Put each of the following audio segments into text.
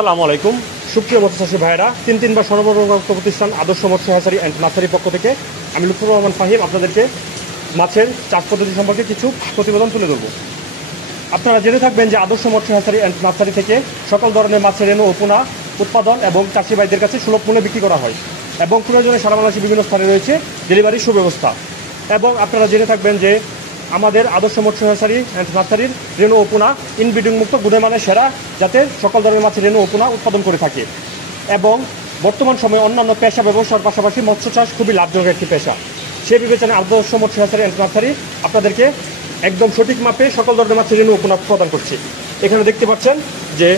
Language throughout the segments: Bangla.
আসসালামু আলাইকুম সুপ্রিয় মৎস্যচাষী ভাইরা তিনবার সর্বপ্রথম প্রতিষ্ঠান আদর্শ মৎস্য হ্যাচারি অ্যান্ড নার্সারির পক্ষ থেকে আমি লুৎফুর রহমান ফাহিম আপনাদেরকে মাছের চাষ পদ্ধতি সম্পর্কে কিছু প্রতিবেদন তুলে ধরব। আপনারা জেনে থাকবেন যে আদর্শ মৎস্য হ্যাচারি অ্যান্ড নার্সারি থেকে সকল ধরনের মাছের রেণু ও পোনা উৎপাদন এবং চাষি ভাইদের কাছে সুলভ মূল্যে বিক্রি করা হয় এবং প্রয়োজনে সারা বাংলাদেশের বিভিন্ন স্থানে রয়েছে ডেলিভারির সুব্যবস্থা। এবং আপনারা জেনে থাকবেন যে আমাদের আদর্শ মৎস্য হ্যাচারি অ্যান্ড নার্সারির রেণু ও পোনা ইনব্রিডিং মুক্ত গুণমানের সেরা, যাতে সকল ধরনের মাছের রেণু ও পোনা উৎপাদন করে থাকে। এবং বর্তমান সময়ে অন্যান্য পেশা ব্যবসার পাশাপাশি মৎস্য চাষ খুবই লাভজনক একটি পেশা। সে বিবেচনায় আদর্শ মৎস্য হ্যাচারি অ্যান্ড নার্সারি আপনাদেরকে একদম সঠিক মাপে সকল ধরনের মাছের রেণু ও পোনা প্রদান করছে। এখানে দেখতে পাচ্ছেন যে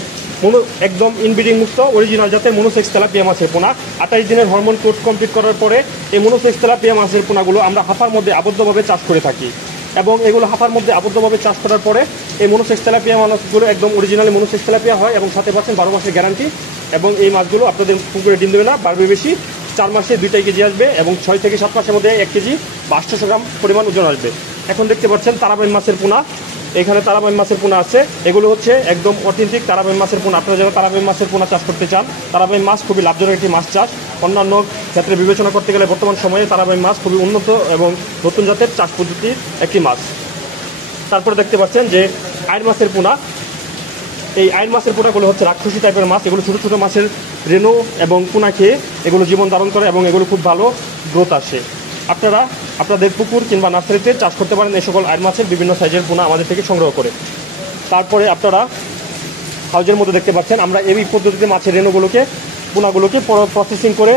একদম ইনব্রিডিং মুক্ত অরিজিনাল জাতের মনোসেক্স তেলাপিয়া মাছের পোনা 28 দিনের হরমোন কোর্স কমপ্লিট করার পরে এই মনোসেক্স তেলাপিয়া মাছের পোনাগুলো আমরা হাফার মধ্যে আবদ্ধভাবে চাষ করে থাকি। এবং এগুলো হাফার মধ্যে আবদ্ধভাবে চাষ করার পরে এই মনোসেক্স তেলাপিয়া মাছগুলো একদম অরিজিনালি মনোসেক্স তেলাপিয়া হয় এবং সাথে পাচ্ছেন 12 মাসের গ্যারান্টি। এবং এই মাছগুলো আপনাদের পুকুরে ডিম দেবে না, বাড়বে বেশি। 4 মাসে 2 কেজি আসবে এবং 6 থেকে 7 মাসের মধ্যে 1 কেজি বা 800 গ্রাম পরিমাণ ওজন আসবে। এখন দেখতে পাচ্ছেন তারাবাইন মাছের পোনা, এখানে তারাবাইন মাছের পোনা আছে। এগুলো হচ্ছে একদম অথেন্টিক তারাবাইন মাছের পোনা। আপনারা যারা তারাবাইন মাছের পোনা চাষ করতে চান, তারাবাইন মাছ খুবই লাভজনক একটি মাছ চাষ। অন্যান্য ক্ষেত্রে বিবেচনা করতে গেলে বর্তমান সময়ে তারাবাইন মাছ খুবই উন্নত এবং নতুন জাতের চাষ পদ্ধতির একটি মাছ। তারপরে দেখতে পাচ্ছেন যে আইন মাছের পোনা, এই আইন মাছের পোনাগুলো হচ্ছে রাক্ষসী টাইপের মাছ। এগুলো ছোটো ছোটো মাছের রেণু এবং পোনা খেয়ে এগুলো জীবন ধারণ করে এবং এগুলো খুব ভালো গ্রোথ আসে। আপনারা আপনাদের পুকুর কিংবা নার্সারিতে চাষ করতে পারেন এই সকল আইন মাছের বিভিন্ন সাইজের পোনা আমাদের থেকে সংগ্রহ করে। তারপরে আপনারা হাউজের মধ্যে দেখতে পাচ্ছেন আমরা এই পদ্ধতিতে মাছের রেণুগুলোকে পোনাগুলোকে প্রসেসিং করে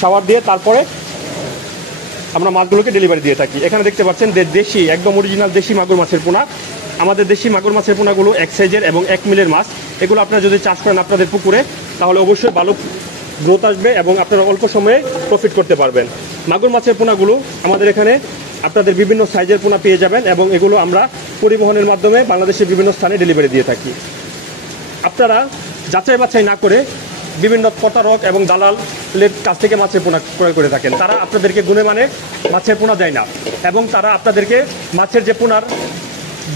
শাওয়ার দিয়ে তারপরে আমরা মাছগুলোকে ডেলিভারি দিয়ে থাকি। এখানে দেখতে পাচ্ছেন দেশি একদম অরিজিনাল দেশি মাগুর মাছের পোনা। আমাদের দেশি মাগুর মাছের পোনাগুলো 1 সাইজের এবং 1 মিলের মাছ। এগুলো আপনারা যদি চাষ করেন আপনাদের পুকুরে তাহলে অবশ্যই ভালো গ্রোথ আসবে এবং আপনারা অল্প সময়ে প্রফিট করতে পারবেন। মাগুর মাছের পোনাগুলো আমাদের এখানে আপনাদের বিভিন্ন সাইজের পোনা পেয়ে যাবেন এবং এগুলো আমরা পরিবহনের মাধ্যমে বাংলাদেশের বিভিন্ন স্থানে ডেলিভারি দিয়ে থাকি। আপনারা যাচাই বাছাই না করে বিভিন্ন প্রতারক এবং দালালের কাছ থেকে মাছের পোনা ক্রয় করে থাকেন। তারা আপনাদেরকে গুণে মানে মাছের পোনা দেয় না এবং তারা আপনাদেরকে মাছের যে পোনার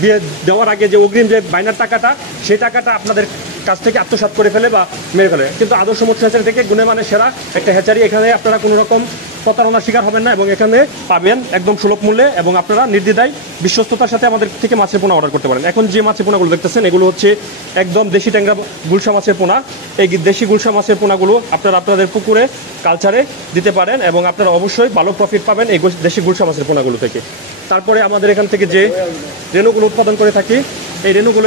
বিয়ে দেওয়ার আগে যে অগ্রিম যে বাইনার টাকাটা, সেই টাকাটা আপনাদের কাছ থেকে আত্মসাৎ করে ফেলে বা মেরে ফেলে। কিন্তু আদর্শ মৎস্য হ্যাচারি থেকে গুণে মানে সেরা একটা হ্যাচারি। এখানে আপনারা কোনো রকম প্রতারণার শিকার হবেন না এবং এখানে পাবেন একদম সুলভ মূল্যে এবং আপনারা নির্দ্বিধায় বিশ্বস্ততার সাথে আমাদের থেকে মাছের পোনা অর্ডার করতে পারেন। এখন যে মাছের পোনাগুলো দেখতেছেন এগুলো হচ্ছে একদম দেশি ট্যাংরা গুলশা মাছের পোনা। এই দেশি গুলশা মাছের পোনাগুলো আপনারা আপনাদের পুকুরে কালচারে দিতে পারেন এবং আপনারা অবশ্যই ভালো প্রফিট পাবেন এই দেশি গুলশা মাছের পোনাগুলো থেকে। তারপরে আমাদের এখান থেকে যে রেণুগুলো উৎপাদন করে থাকি, এই রেণুগুলো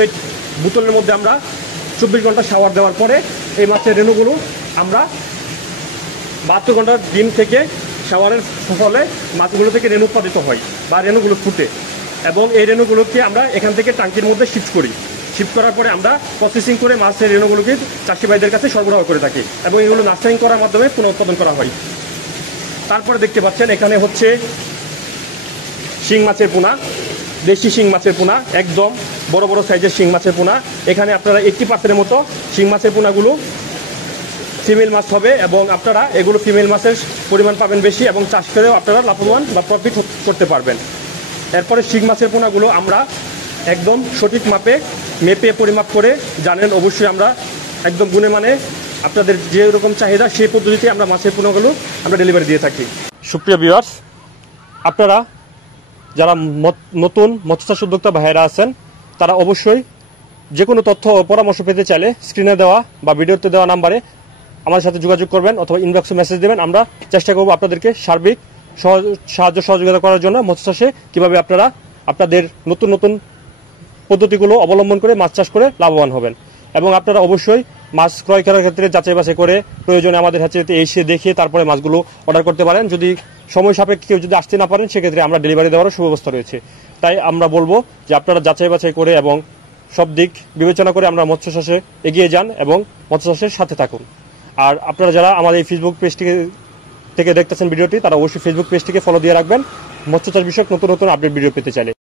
বোতলের মধ্যে আমরা 24 ঘন্টা শাওয়ার দেওয়ার পরে এই মাছের রেণুগুলো আমরা 72 ঘন্টার ডিম থেকে শাওয়ারের ফলে মাছগুলো থেকে রেণু উৎপাদিত হয় বা রেণুগুলো ফুটে এবং এই রেণুগুলোকে আমরা এখান থেকে ট্যাঙ্কির মধ্যে শিফট করি। শিফট করার পরে আমরা প্রসেসিং করে মাছের রেণুগুলোকে চাষি ভাইদের কাছে সরবরাহ করে থাকি এবং এগুলো নার্সারিং করার মাধ্যমে পুনঃ উৎপাদন করা হয়। তারপরে দেখতে পাচ্ছেন এখানে হচ্ছে শিং মাছের পোনা, দেশি শিং মাছের পোনা, একদম বড় বড় সাইজের শিং মাছের পোনা। এখানে আপনারা 80% মতো শিং মাছের পোনাগুলো ফিমেল মাছ হবে এবং আপনারা এগুলো ফিমেল মাছের পরিমাণ পাবেন বেশি এবং চাষ করেও আপনারা লাভবান বা প্রফিট করতে পারবেন। এরপরে শিং মাছের পোনাগুলো আমরা একদম সঠিক মাপে মেপে পরিমাপ করে জানেন অবশ্যই আমরা একদম গুণে মানে আপনাদের যে রকম চাহিদা সেই পদ্ধতিতে আমরা মাছের পোনাগুলো আমরা ডেলিভারি দিয়ে থাকি। সুপ্রিয় ভিউয়ার্স, আপনারা যারা নতুন মৎস্যচাষ উদ্যোক্তা ভাইয়েরা আছেন তারা অবশ্যই যে কোনো তথ্য ও পরামর্শ পেতে চাইলে স্ক্রিনে দেওয়া বা ভিডিওতে দেওয়া নাম্বারে আমাদের সাথে যোগাযোগ করবেন অথবা ইনবক্সে মেসেজ দেবেন। আমরা চেষ্টা করব আপনাদেরকে সার্বিক সাহায্য সহযোগিতা করার জন্য মৎস্য চাষে কীভাবে আপনারা আপনাদের নতুন নতুন পদ্ধতিগুলো অবলম্বন করে মাছ চাষ করে লাভবান হবেন। এবং আপনারা অবশ্যই মাছ ক্রয় করার ক্ষেত্রে যাচাই বাছাই করে প্রয়োজনে আমাদের হ্যাচারিতে এসে দেখিয়ে তারপরে মাছগুলো অর্ডার করতে পারেন। যদি সময় সাপেক্ষে কেউ যদি আসতে না পারেন সেক্ষেত্রে আমরা ডেলিভারি দেওয়ারও সুব্যবস্থা রয়েছে। তাই আমরা বলবো যে আপনারা যাচাই বাছাই করে এবং সব দিক বিবেচনা করে আমরা মৎস্য চাষে এগিয়ে যান এবং মৎস্য চাষের সাথে থাকুন। আর আপনারা যারা আমাদের এই ফেসবুক পেজটিকে থেকে দেখতেছেন ভিডিওটি, তারা অবশ্যই ফেসবুক পেজটিকে ফলো দিয়ে রাখবেন মৎস্য চাষ বিষয়ক নতুন নতুন আপডেট ভিডিও পেতে চাইলে।